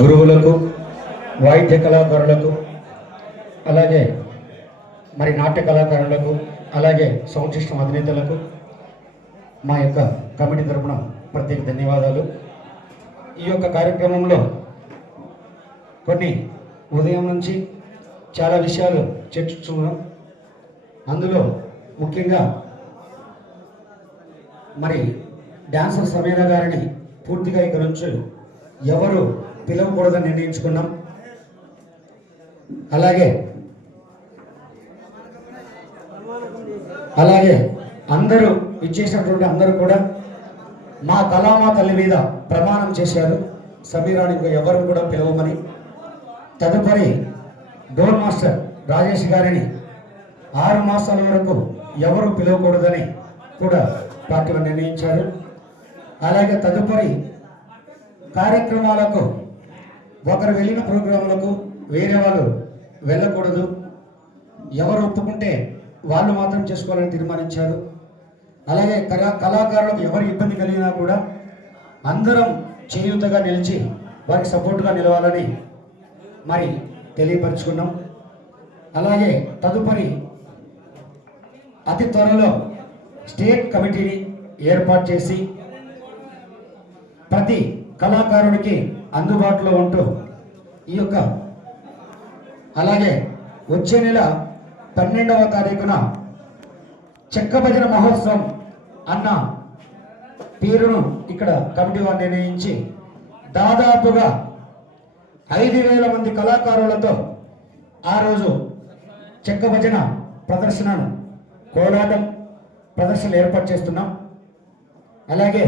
గురువులకు, వాయిద్య కళాకారులకు, అలాగే మరి నాట్య కళాకారులకు, అలాగే సౌండ్ సిస్టమ్ అధినేతలకు మా యొక్క కమిటీ తరపున ప్రత్యేక ధన్యవాదాలు. ఈ యొక్క కార్యక్రమంలో కొన్ని ఉదయం నుంచి చాలా విషయాలు చర్చించుకున్నాం. అందులో ముఖ్యంగా మరి డాన్సర్ సమీరా గారిని పూర్తిగా ఇక్కడ నుంచి ఎవరు పిలవకూడదని నిర్ణయించుకున్నాం. అలాగే అందరూ ఇచ్చేసినటువంటి అందరూ కూడా మా కళామా తల్లి మీద ప్రమాణం చేశారు, సమీరాని ఎవరు కూడా పిలవమని. తదుపరి డోర్ మాస్టర్ రాజేష్ గారిని 6 మాసాల వరకు ఎవరు పిలవకూడదని కూడా పార్టీ నిర్ణయించారు. అలాగే తదుపరి కార్యక్రమాలకు ఒకరు వెళ్ళిన ప్రోగ్రాంలకు వేరే వాళ్ళు వెళ్ళకూడదు, ఎవరు ఒప్పుకుంటే వాళ్ళు మాత్రం చేసుకోవాలని తీర్మానించారు. అలాగే కళాకారులకు ఎవరు ఇబ్బంది కలిగినా కూడా అందరం చేయూతగా నిలిచి వారికి సపోర్టుగా నిలవాలని మరి తెలియపరుచుకున్నాం. అలాగే తదుపరి అతి త్వరలో స్టేట్ కమిటీని ఏర్పాటు చేసి ప్రతి కళాకారుడికి అందుబాటులో ఉంటూ ఈ యొక్క అలాగే వచ్చే నెల 12వ తారీఖున చెక్క భజన మహోత్సవం అన్న పేరును ఇక్కడ కమిటీ వారు నిర్ణయించి దాదాపుగా 5,000 మంది కళాకారులతో ఆ రోజు చెక్క భజన ప్రదర్శనను, కోలాటం ప్రదర్శనలు ఏర్పాటు చేస్తున్నాం. అలాగే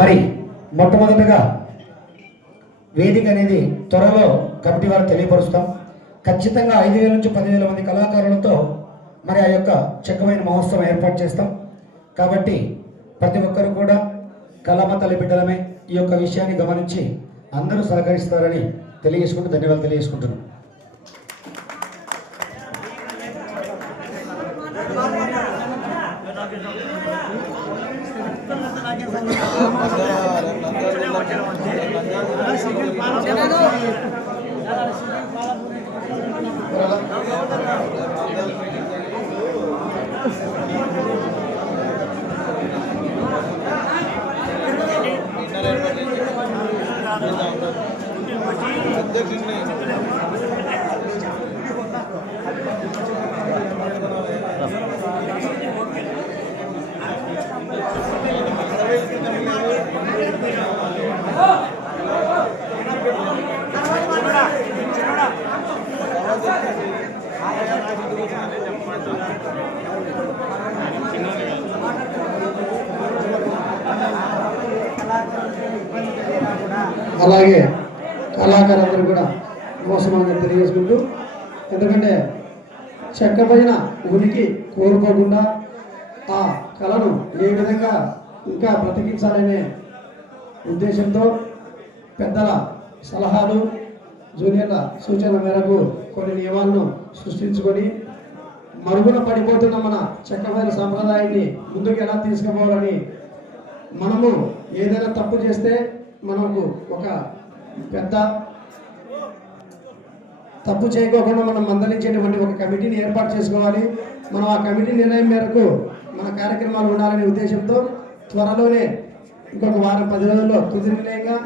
మరి మొట్టమొదటిగా వేదిక అనేది త్వరలో కమిటీ వారు తెలియపరుస్తాం. ఖచ్చితంగా 5,000 నుంచి 10,000 మంది కళాకారులతో మరి ఆ యొక్క చెక్కమైన మహోత్సవం ఏర్పాటు చేస్తాం. కాబట్టి ప్రతి ఒక్కరు కూడా కళామ తల్లి బిడ్డలమే, ఈ యొక్క విషయాన్ని గమనించి అందరూ సహకరిస్తారని తెలియజేసుకుంటూ ధన్యవాదాలు తెలియజేసుకుంటున్నాం. అలాగే కళాకారులందరూ కూడా మోసమని తెలియజేసుకుంటూ, ఎందుకంటే చెక్క భజన ఉనికి కోరుకోకుండా ఆ కళను ఏ విధంగా ఇంకా బ్రతికించాలనే ఉద్దేశంతో పెద్దల సలహాలు, జూనియర్ల సూచనల మేరకు కొన్ని నియమాలను సృష్టించుకొని మరుగున పడిపోతున్న మన చెక్క భజన సాంప్రదాయాన్ని ముందుకు ఎలా తీసుకుపోవాలని, మనము ఏదైనా తప్పు చేస్తే మనకు ఒక పెద్ద తప్పు చేయకోకుండా మనం మందలించేటువంటి ఒక కమిటీని ఏర్పాటు చేసుకోవాలి. మనం ఆ కమిటీ నిర్ణయం మేరకు మన కార్యక్రమాలు ఉండాలనే ఉద్దేశంతో త్వరలోనే ఇంకొక వారం 10 రోజుల్లో తుది నిర్ణయంగా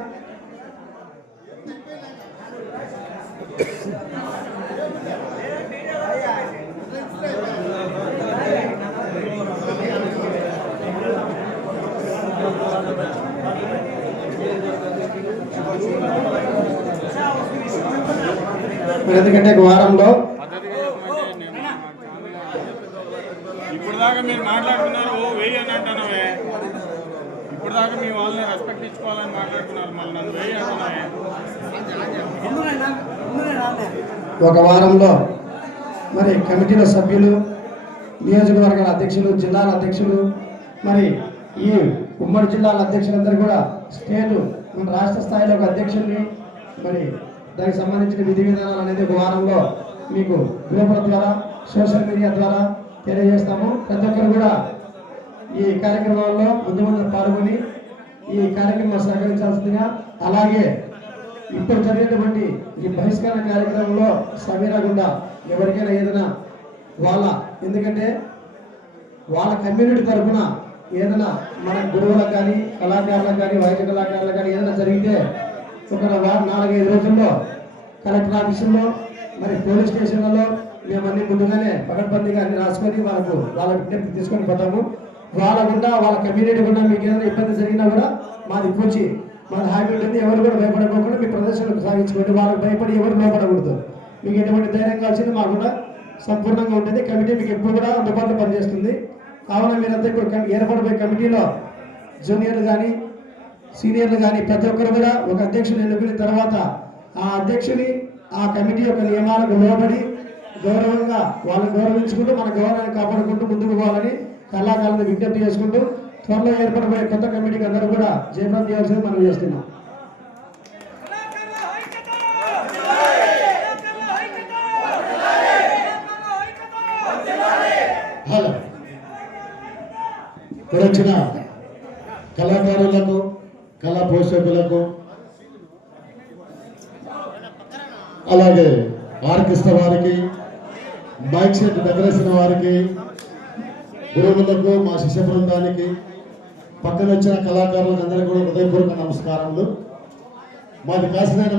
ఎందుకంటే వారంలో ఇప్పుడు దాకా మీరు మాట్లాడుతున్నారు, వెయ్యి అని అంటున్నావే. ఇప్పుడు దాకా మీ వాళ్ళని రెస్పెక్ట్ ఇచ్చుకోవాలని మాట్లాడుతున్నారు, మళ్ళీ నన్ను వెయ్యి అంటున్నావే. ఒక వారంలో మరి కమిటీల సభ్యులు, నియోజకవర్గాల అధ్యక్షులు, జిల్లాల అధ్యక్షులు, మరి ఈ ఉమ్మడి జిల్లాల అధ్యక్షులందరూ కూడా స్టేటు మన రాష్ట్ర స్థాయిలో ఒక అధ్యక్షుల్ని మరి దానికి సంబంధించిన విధి విధానాలు అనేది ఒక వారంలో మీకు గ్రూపుల ద్వారా, సోషల్ మీడియా ద్వారా తెలియజేస్తాము. ప్రతి ఒక్కరు కూడా ఈ కార్యక్రమాల్లో ముందు పాల్గొని ఈ కార్యక్రమం సహకరించాల్సిందిగా, అలాగే ఇప్పుడు జరిగేటువంటి ఈ బహిష్కరణ కార్యక్రమంలో సమీరా గుండా ఎవరికైనా ఏదైనా ఎందుకంటే వాళ్ళ కమ్యూనిటీ తరఫున ఏదైనా మన గురువులకు కానీ కళాకారులకు కానీ వైద్య కళాకారులకు కానీ ఏదైనా జరిగితే ఒక 4-5 రోజుల్లో కలెక్టర్ ఆఫీసుల్లో మరి పోలీస్ స్టేషన్లలో మేమన్నీ ముందుగానే పకడ్బందీగా అన్ని రాసుకొని వాళ్ళ విజ్ఞప్తి తీసుకొని పోతాము. వాళ్ళ కమ్యూనిటీ గుండా మీకు ఏదైనా ఇబ్బంది జరిగినా కూడా మాది పూచి మన హ్యాబీ ఉంటుంది. ఎవరు కూడా భయపడకుండా మీ ప్రదర్శనకు సాగించుకోండి. వాళ్ళకి భయపడి ఎవరు భయపడకూడదు. మీకు ఎటువంటి ధైర్యం కావాల్సింది మాకు కూడా సంపూర్ణంగా ఉంటుంది. కమిటీ మీకు ఎప్పుడు కూడా అందుబాటులో పనిచేస్తుంది. కావున మీరంతా ఇప్పుడు ఏర్పడిపోయే కమిటీలో జూనియర్లు కానీ సీనియర్లు కానీ ప్రతి ఒక్కరు కూడా ఒక అధ్యక్షుని ఎన్నుకున్న తర్వాత ఆ అధ్యక్షుని ఆ కమిటీ యొక్క నియమాలకు లోబడి గౌరవంగా వాళ్ళని గౌరవించుకుంటూ మన గౌరవాన్ని కాపాడుకుంటూ ముందుకు పోవాలని కళాకారులను విజ్ఞప్తి చేసుకుంటూ త్వరలో ఏర్పడిపోయే కొత్త కమిటీకి అందరూ కూడా జయప్రదం చేయాల్సింది మనం చేస్తున్నాం. హలో, ఇక్కడ వచ్చిన కళాకారులకు, కళా పోషకులకు, అలాగే ఆర్కెస్ట్రా వారికి, మైక్ సెట్ డెకరేషన్ వారికి, గురువులకు, మా శిష్య బృందానికి, పక్కన వచ్చిన కళాకారులకు అందరికీ కూడా హృదయపూర్వక నమస్కారములు. మాది కాశీనాయన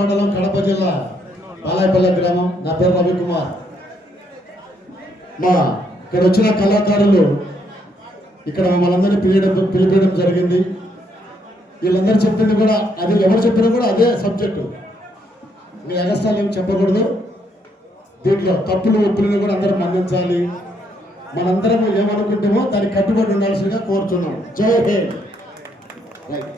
మండలం కడప జిల్లా బాలాయపల్లి గ్రామం. నా పేరు రవికుమార్. ఇక్కడ వచ్చిన కళాకారులు ఇక్కడ మమ్మల్ని పిలిపించడం జరిగింది. వీళ్ళందరూ చెప్పింది కూడా అది, ఎవరు చెప్పినా కూడా అదే సబ్జెక్టు. మీ అగస్తాలు ఏం చెప్పకూడదు. దీంట్లో తప్పులు ఒప్పులను కూడా అందరం మన్నించాలి. మనందరం ఏమనుకుంటామో దానికి కట్టుబడి ఉండాల్సిందిగా కోరుతున్నాం. జై హింద్. రైట్.